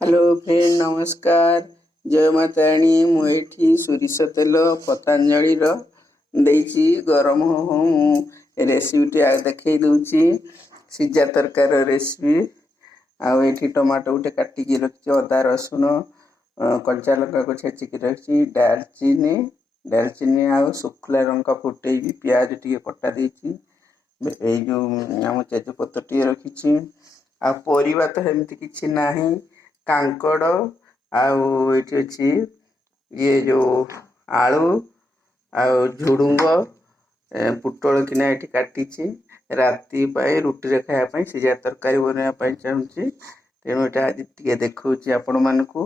Hello friend नमस्कार जय माताराणी मुझे सोरिष तेल पतंजलि देची गरम हो रेसिपी देखई दूची सीजा तरकार रेसिपी आठी टमाटो गोटे काटिकी रखी अदा रसुण कच्चा लंका को छेचिकी रखी डालचीनी आउ शुखला लंका फुटे पियाज टे कटा देची जो आम तेजपत्र टे रखी आ परिवा तो एमती किसी नहीं कांकड़ आठी अच्छी ये जो आलू झुडुंग पुटल किना ये काटी राति रुटी रे खायापी सीजा तरकारी बनवाई चाहूँगी तेणु ये आज टे देखा आपण मानक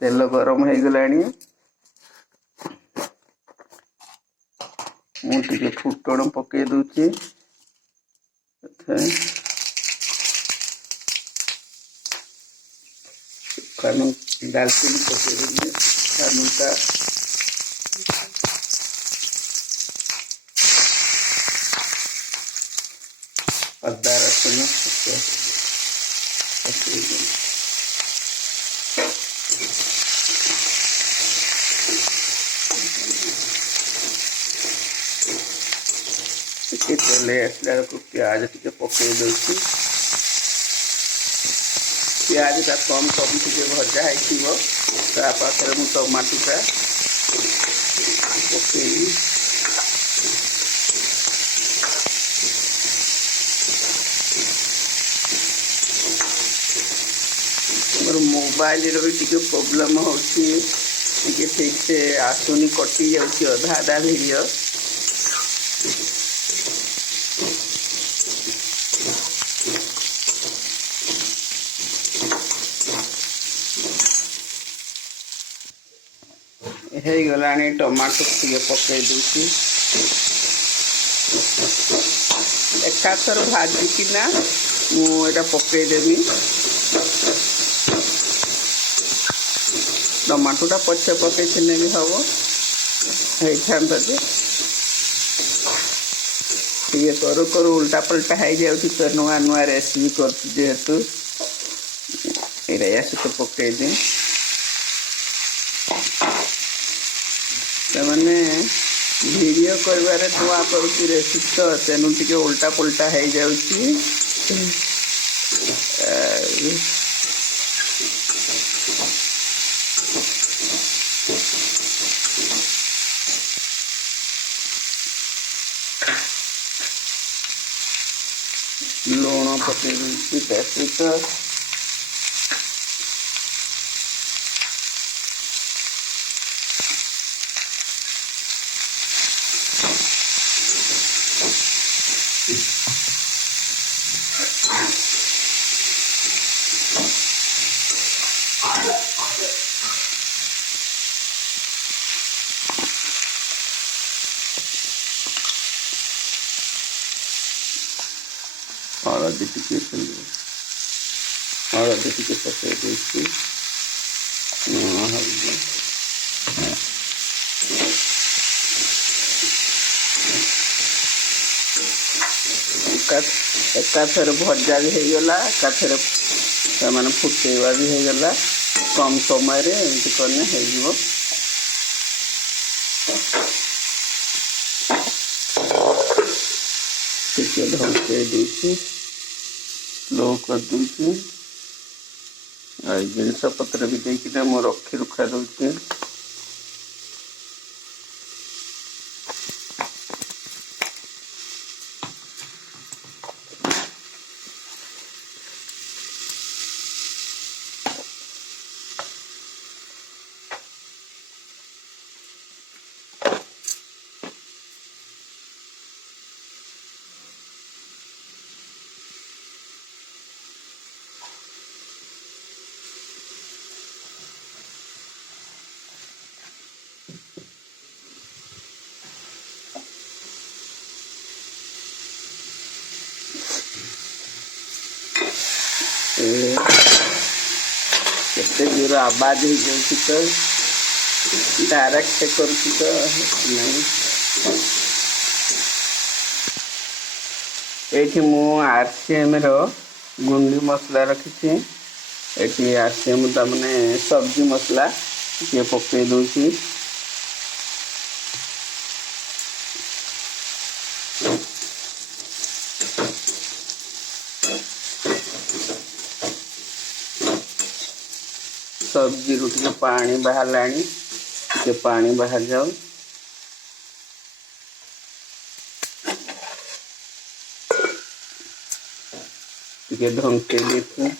तेल गरम हो गला मुझे फुटण पकई दूची दालचीनी पकई लंका अदा रसुण तेल आसला प्याज टे पकई दे प्याज कम कम टे भजा होपाखे मु टमाटोटा पकई मोर मोबाइल भी टे प्रोब्लेम हो ठीक से आसुनी कटि जाऊँगी अधा अधा वीडियो गला टमाटो टे पकई दूसरी एकाथर भाजिकिना मुझे पकईदेवी टमाटोटा पछे पकई भी हम होता जे करू करू उल्टा पल्टा हो जाऊँगी तो नुआ नुआ रेसिपी करेतु ये पकईदे मैंने वीडियो कर नुआ करुँच रेसिपी तो तेणु टे उल्टा पुल्टा हो जाऊँगी लुण पकई सहित हलदी टे हलदी टे पकई देती एकाथर भजा भी होगला एकाथर से फुटेवा भी होगला कम समय एमती करने हो ढके देती लो कर दूसरी जिनस पत्र भी देना मु रखी रुखा दूसरी केते जोर आवाज हो जाऊँगी तो डायरेक्ट कर ये मु आरसीएम रो गुंडी मसला रखी ये आसे मुझे सब्जी मसला ये पकई दूसरी सब्जी रू टे पानी बाहर लानी टे पानी बाहर जाओ टे ढंके देती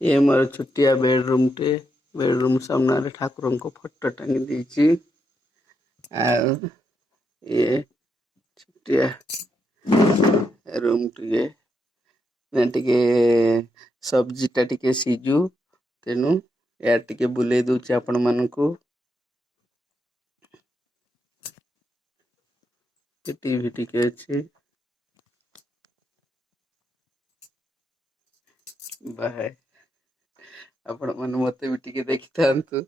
ये मोर छुट्टिया बेडरूम टे बेडरूम सामने ठाकुर को फोटो टांगी देची ये छुट्टिया रूम टे सब्जीटा टे सीझु तेणु यार टे बुले दूची आपण मानकु टीवी टे अच्छी बाय आपण मन मते भी टे देखि थांतु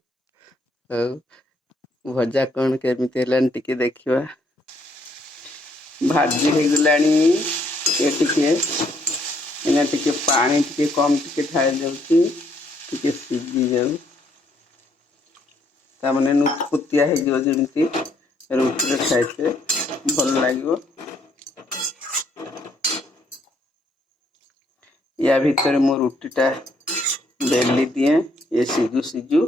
भजा कौन केमिति हेलान टे देखिवा भाजी हो गलानी ये टे इना टे पानी टे कम टे ढाई जाउची टे सीझी जाउ ता माने नुतपुतिया हे जो जेमति रुटी रे खाइते भल लागिवो या भीतर मो रुटीटा बेली दिए ये सीजू सीजू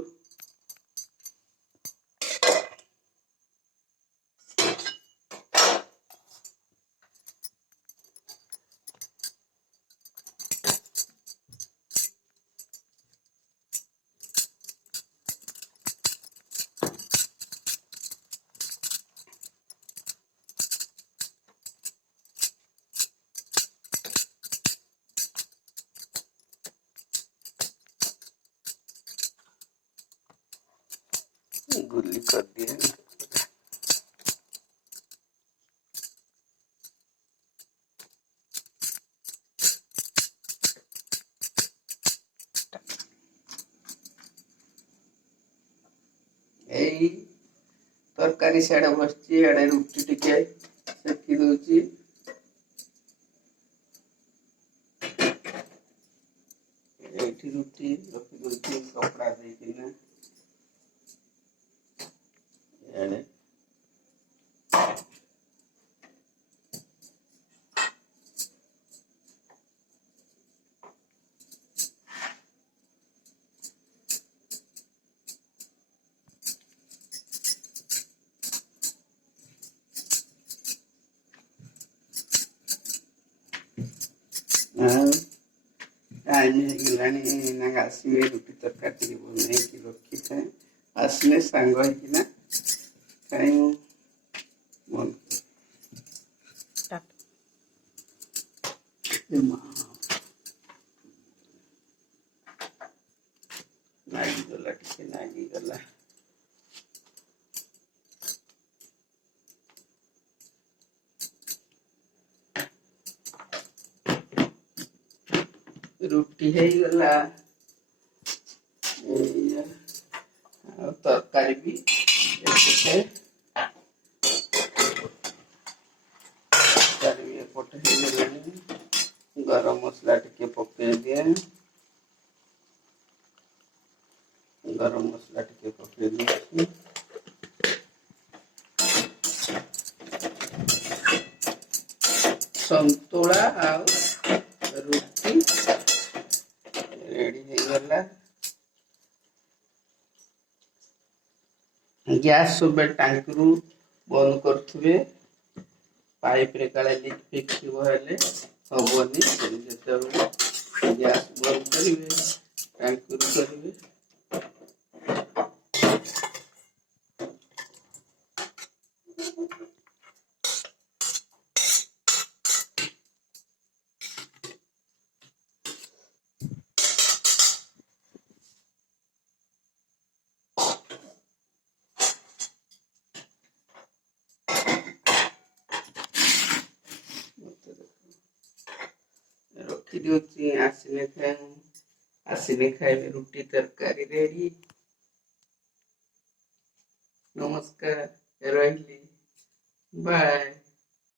गुल्ली कर दिए यही तरकारी साड़े बसची आड़े रुटी टिके सेकी दूची एठी रुटी रखी दूची कपड़ा देकिना यानी टाइम होगलानी ना आसवे रुटी तरकारी बन रखी था आसने सांग होना कहीं मन नागीगला टे नागीगला रुटी है गला तरकारी भी गरम मसला टे पकई दिए गरम मसला टे पकई दी संतुला रुटी रेडी हो गला गैस सब टांकी रु बंद करुवे पाइप रे काले लीक फिक हेले हबनी जो गैस बंद करेंगे टांकी रु करेंगे रखी आसिने खाइबे रुटी तरकारी रेडी नमस्कार रही बाय।